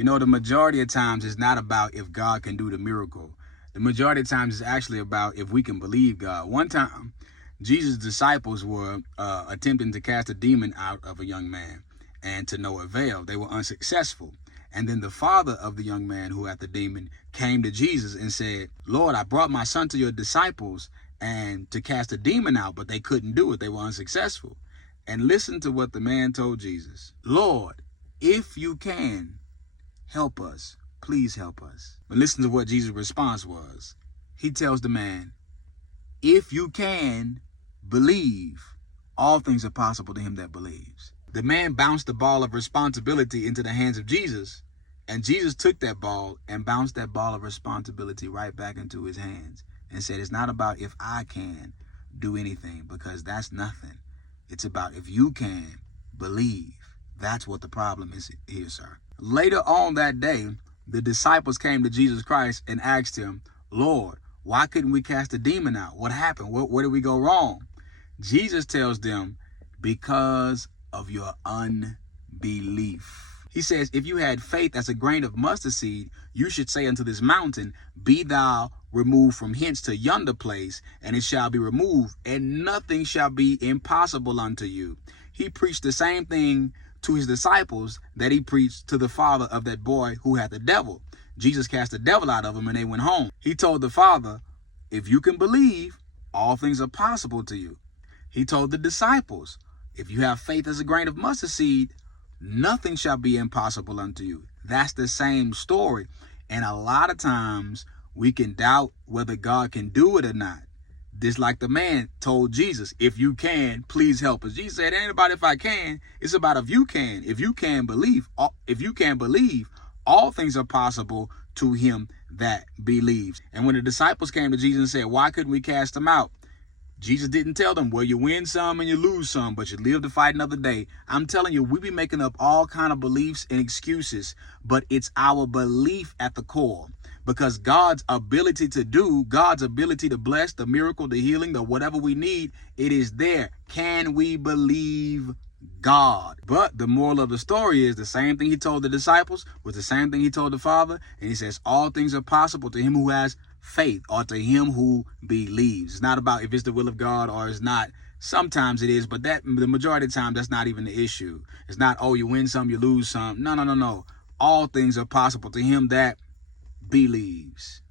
You know, the majority of times it's not about if God can do the miracle. The majority of times it's actually about if we can believe God. One time, Jesus' disciples were attempting to cast a demon out of a young man, and to no avail. They were unsuccessful. And then the father of the young man who had the demon came to Jesus and said, Lord, I brought my son to your disciples and to cast a demon out, but they couldn't do it. They were unsuccessful. And listen to what the man told Jesus. Lord, if you can, help us. Please help us. But listen to what Jesus' response was. He tells the man, if you can believe, all things are possible to him that believes. The man bounced the ball of responsibility into the hands of Jesus, and Jesus took that ball and bounced that ball of responsibility right back into his hands and said, it's not about if I can do anything, because that's nothing. It's about if you can believe. That's what the problem is here, sir. Later on that day, the disciples came to Jesus Christ and asked him, Lord, why couldn't we cast the demon out? What happened? Where did we go wrong? Jesus tells them, because of your unbelief. He says, if you had faith as a grain of mustard seed, you should say unto this mountain, be thou removed from hence to yonder place, and it shall be removed, and nothing shall be impossible unto you. He preached the same thing to his disciples that he preached to the father of that boy who had the devil. Jesus cast the devil out of him and they went home. He told the father, if you can believe, all things are possible to you. He told the disciples, if you have faith as a grain of mustard seed, nothing shall be impossible unto you. That's the same story. And a lot of times we can doubt whether God can do it or not. Just like the man told Jesus, if you can, please help us. Jesus said, it ain't about if I can. It's about if you can. If you can believe, all things are possible to him that believes. And when the disciples came to Jesus and said, why couldn't we cast them out? Jesus didn't tell them, well, you win some and you lose some, but you live to fight another day. I'm telling you, we be making up all kind of beliefs and excuses, but it's our belief at the core. Because God's ability to do, God's ability to bless, the miracle, the healing, the whatever we need, it is there. Can we believe God? But the moral of the story is the same thing he told the disciples was the same thing he told the Father. And he says, all things are possible to him who has faith, or to him who believes. It's not about if it's the will of God or it's not. Sometimes it is, but the majority of the time, that's not even the issue. It's not, oh, you win some, you lose some. No. All things are possible to him that believes.